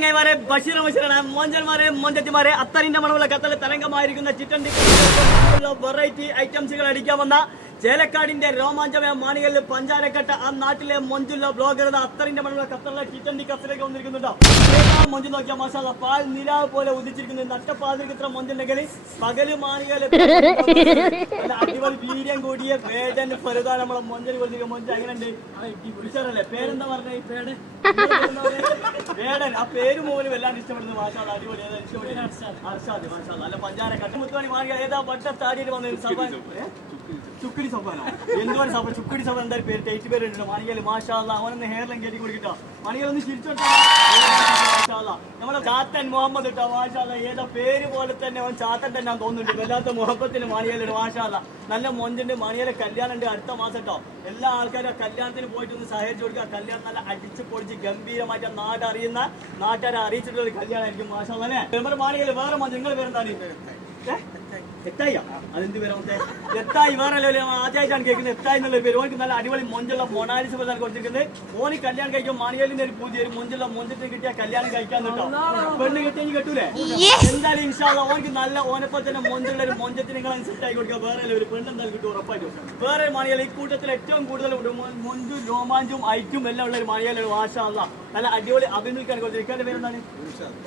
ചങ്ങായിമാരെ, ബഷീർ മോഞ്ചന്മാരെ, മോഞ്ചത്തിമാരെ, അത്തറിന്റെ മണമുള്ള കത്തല തരംഗമായിരിക്കുന്ന chicken variety ഐറ്റംസുകൾ അടിക്കാൻ വന്ന ചേലക്കാടിന്റെ രോമാഞ്ചമായ മാണികളിൽ പഞ്ചാരക്കട്ട ആ നാട്ടിലെ മൊഞ്ചുള്ള ബ്ലോഗർ അത്തറിന്റെ മണമുള്ള കത്തല ചിക്കൻ കഫിലേക്ക് വന്നിരിക്കുന്നുണ്ടോ? മൊഞ്ച് നോക്കിയാൽ മാഷാഅല്ലാഹ് പാൽ നിലാവ് പോലെ ഉദിച്ചിരിക്കുന്നത്. നട്ടപ്പാതിരിക്ക് ഇത്ര മൊഞ്ചുണ്ടെങ്കിൽ പകല് മാണികളെ അടിപൊളി വീര്യം കൂടിയ വേടൻ ഫലുദാൻ നമ്മളെ മൊഞ്ചന് കൊല്ലിക മൊഞ്ച് എങ്ങനെയുണ്ട്? വിളിച്ചാറല്ലേ പേരെന്താ പറഞ്ഞ വേടൻ? ആ പേര് പോലും എല്ലാം ഇഷ്ടപ്പെടുന്നു. മാഷാഅല്ലാഹ് അടിപൊളി. അർഷാദ് മാഷാഅല്ലാഹ്. അല്ല പഞ്ചാരക്കട്ട മുത്തുമണി മാണികൾ ഏതാ വട്ടത്താടിയിൽ വന്നത്? ചുക്കുടി സഫാനോ? എന്തുവാണ് സഫ? ചുക്കുടി സഫ എന്തായാലും പേര് ടേറ്റ് പേരുണ്ടോ മാണികല്? മാഷാഅല്ലാഹ്. അവനൊന്ന് ഹെയറിലും കയറ്റി കൊടുക്കട്ടോ. മാണികളൊന്ന് ചിരിച്ചോട്ടോ. നമ്മുടെ ചാത്തൻ മുഹമ്മദ് ഇട്ടോ. മാഷാഅല്ലാഹ്. ഏതാ പേര് പോലെ തന്നെ അവൻ ചാത്തൻ തന്നെ തോന്നുന്നുണ്ട്. വല്ലാത്ത മുഹബത്തിന് മാണികളുണ്ട്. മാഷാഅല്ലാഹ്. നല്ല മൊഞ്ചുണ്ട്. മാണികളെ കല്യാണം ഉണ്ട് അടുത്ത മാസം കേട്ടോ. എല്ലാ ആൾക്കാരും കല്യാണത്തിന് പോയിട്ട് ഒന്ന് സഹകരിച്ചു കൊടുക്കുക. കല്യാണം നല്ല അടിച്ച് പൊളിച്ച് ഗംഭീരമായിട്ട് നാട്ടുകാരെ അറിയിച്ചിട്ടുള്ള കല്യാണം ആയിരിക്കും. മാഷാഅല്ലാഹ് അല്ലേ? നമ്മുടെ മാണികള് വേറെ മൊഞ്ച്. നിങ്ങളുടെ പേരെന്താണ്? എത്തായിയാ? അതെന്ത് പേരാമത്തെ? എത്തായി വേറെ ആദ്യമായിട്ടാണ് കേൾക്കുന്നത്. എത്തായി എന്നുള്ള പേര്. ഓനിക്ക് നല്ല അടിപൊളി മൊഞ്ചുള്ള മൊണാലിസ് പോലെ കൊടുത്തിരിക്കുന്നത്. ഓന് കല്യാണം കഴിക്കും മാണികളിന്റെ ഒരു പുതിയ ഒരു മൊഞ്ചുള്ള മൊഞ്ചത്തിന് കിട്ടിയ കല്യാണം കഴിക്കാൻ കേട്ടോ. പെണ്ണ് കിട്ടിയെങ്കിൽ കെട്ടൂലേ? എന്തായാലും ഇൻഷാല്ലാഹ് ഓനിക്ക് നല്ല ഓനെപ്പോൾ തന്നെ മൊഞ്ചുള്ള ഒരു മൊഞ്ചത്തിന് നിങ്ങൾ സെറ്റ് ആയി കൊടുക്കുക. വേറെ ഒരു പെണ്ണ് എന്തായാലും കിട്ടും ഉറപ്പായിട്ടും. വേറെ മാണികൾ ഈ കൂട്ടത്തിൽ ഏറ്റവും കൂടുതൽ മൊഞ്ചും രോമാഞ്ചും ഐറ്റും എല്ലാം ഉള്ള ഒരു മാണികളാണ്. മാഷാഅല്ലാഹ്. നല്ല അടിപൊളി അഭിനയിക്കാൻ കൊടുത്തിരിക്കാന്റെ പേരെന്താണ്?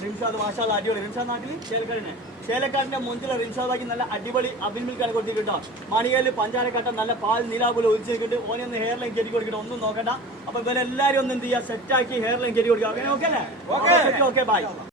റിംഷാദ്. മാഷാഅല്ലാഹ് അടിപൊളി. റിംഷാദ് നാട്ടിൽ ചേലക്കാടിനെ ചേലക്കാടിന്റെ മൊഞ്ചിലെ റിംഷാദാക്കി നല്ല അടിപൊളി അഭിനയിക്കാൻ കൊടുത്തിട്ടുണ്ടോ? മണികളിൽ പഞ്ചാരക്കട്ട നല്ല പാൽ നിലാപോലെ ഒഴിച്ചിട്ട് ഓനെ ഒന്ന് ഹെയർ ലൈൻ കയറ്റി കൊടുക്കണം. ഒന്നും നോക്കണ്ട. അപ്പൊ ഇവരെല്ലാരും ഒന്ന് എന്ത് ചെയ്യുക? സെറ്റാക്കി ഹെയർ ലൈൻ കയറ്റി കൊടുക്കുക. അങ്ങനെ ഓക്കെ അല്ലേ? Okay bye.